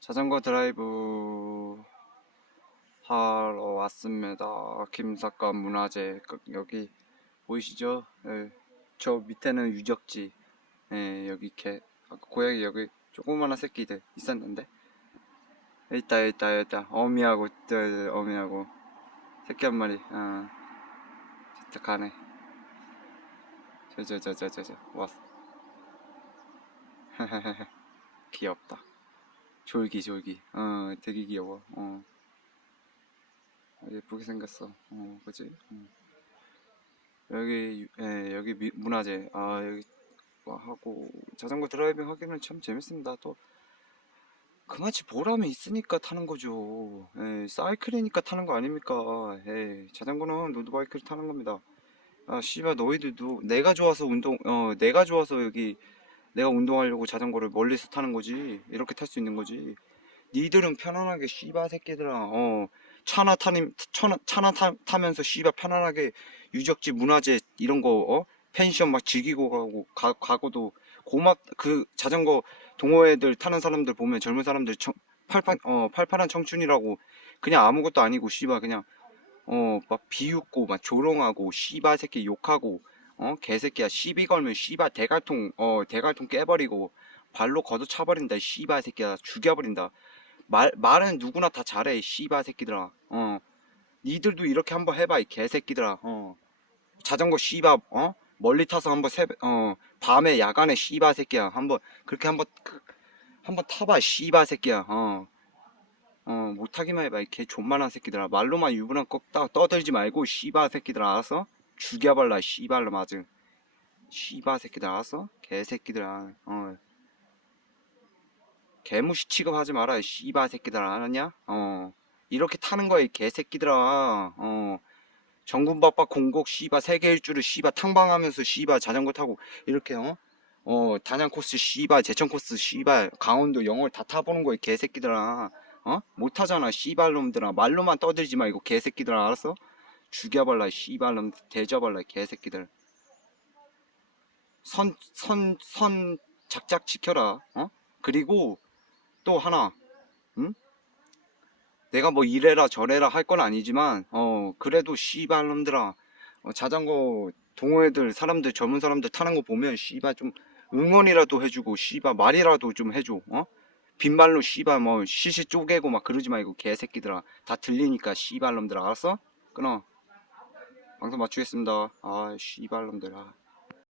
자전거 드라이브 하러 왔습니다. 김사과 문화재 그- 여기 보이시죠? 예, 저 밑에는 유적지. 예, 여기 개 고양이 여기 조그마한 새끼들 있었는데 있다 있다 있다 어미하고 저, 어미하고 새끼 한 마리. 어. 진짜 가네. 저저저저저저 왔어. 귀엽다. 졸기 졸기. 어 되게 귀여워. 어. 아, 예쁘게 생겼어. 어 그지 음. 여기 유- 예 여기 미- 문화재. 아 여기 뭐 하고 자전거 드라이빙 하기는 참 재밌습니다. 또 그만치 보람이 있으니까 타는 거죠. 예 사이클이니까 타는 거 아닙니까? 예 자전거는 로드바이크를 타는 겁니다. 아 씨발 너희들도 내가 좋아서 운동 어 내가 좋아서 여기 내가 운동하려고 자전거를 멀리서 타는 거지. 이렇게 탈 수 있는 거지. 니들은 편안하게 씨바 새끼들아. 어. 차나 타님 차나, 차나 타, 타면서 씨바 편안하게 유적지 문화재 이런 거 어? 펜션 막 즐기고 가고 가, 가고도 고맙 그 자전거 동호회들 타는 사람들 보면 젊은 사람들 청, 팔팔 어 팔팔한 청춘이라고 그냥 아무것도 아니고 씨바 그냥 어막 비웃고 막 조롱하고 씨바 새끼 욕하고 어 개새끼야. 시비 걸면 씨바 대갈통 어 대갈통 깨버리고 발로 걷어 차버린다 이 씨바 새끼야. 죽여버린다. 말 말은 누구나 다 잘해 이 씨바 새끼들아. 어. 니들도 이렇게 한번 해봐 이 개새끼들아. 어. 자전거 씨바 어? 멀리 타서 한번 새, 어 밤에 야간에 씨바 새끼야. 한번 그렇게 한번 그, 한번 타봐 이 씨바 새끼야. 어. 어, 못하기만 해봐. 이 개 존만한 새끼들아. 말로만 유부남 꺾다 떠들지 말고, 씨바 새끼들아, 알았어? 죽여발라, 이 씨발로 맞응. 씨바 새끼들, 알았어? 개새끼들아, 어. 개무시 취급하지 마라, 이 씨바 새끼들, 알았냐? 어. 이렇게 타는 거야, 이 개새끼들아. 어. 정군박박 공곡, 씨바 세계 일주를 씨바 탕방하면서 씨바 자전거 타고, 이렇게, 어? 어, 단양 코스, 씨바, 제천 코스, 씨바, 강원도 영월 다 타보는 거야, 이 개새끼들아. 어? 못하잖아 씨발놈들아 말로만 떠들지 말고 개새끼들아 알았어? 죽여발라 이 씨발놈 대접발라 이 개새끼들 선 선 선 작작 지켜라 어? 그리고 또 하나 응? 내가 뭐 이래라 저래라 할 건 아니지만 어 그래도 씨발놈들아 어, 자전거 동호회들 사람들 젊은 사람들 타는 거 보면 씨발 좀 응원이라도 해주고 씨발 말이라도 좀 해줘 어? 빈말로 씨발 뭐 시시 쪼개고 막 그러지 말고 개새끼들아 다 들리니까 씨발놈들아 알았어? 끊어 방송 마치겠습니다. 아 씨발놈들아